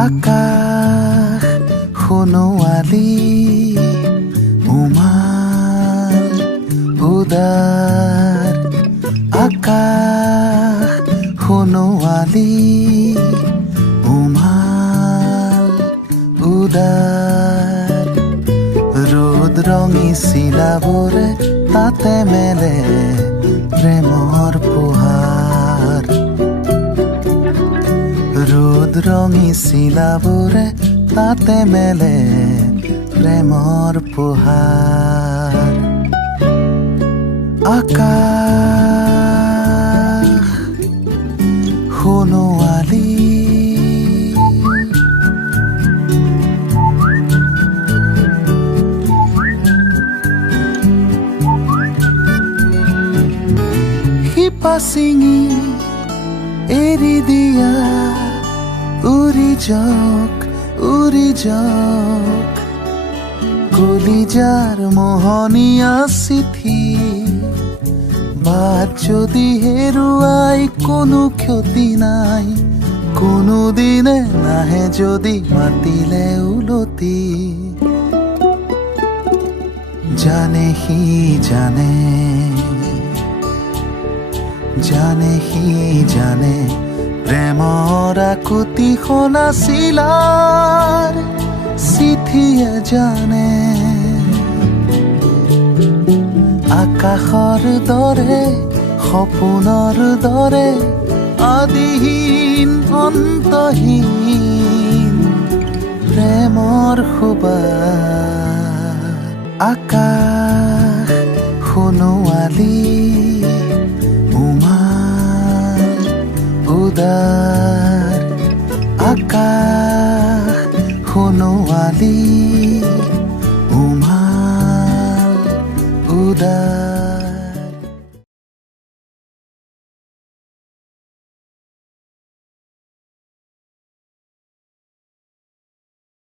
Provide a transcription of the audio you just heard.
আকাশ সোণোৱালী উমাল উদাৰ আকাশ সোণোৱালী উমাল উদাৰ ৰ'দ ৰঙী চিলাবোৰে তাতে মেলে প্ৰেমৰ পোহাৰ ৰোদ ৰঙী শিলাবোৰে তাতে মেলে প্ৰেমৰ পোহাৰ আকাশ সোণোৱালী শিপা ছিঙি এৰি দিয়া উৰি যাওক কলিজাৰ মোহনীয়া চিঠি বাট যদি হেৰুৱাই কোনো ক্ষতি নাই কোনোদিনে নাহে যদি মাতিলে উলটি জানে সি জানে প্ৰেমৰ আকুতি শুনা চিলাৰ চিঠিয়ে জানে আকাশৰ দৰে সপোনৰ দৰে আদিহীন অন্তহীন প্ৰেমৰ সুবাস আকাশ সোণোৱালী উমাল উদাৰ আকাশ সোণোৱালী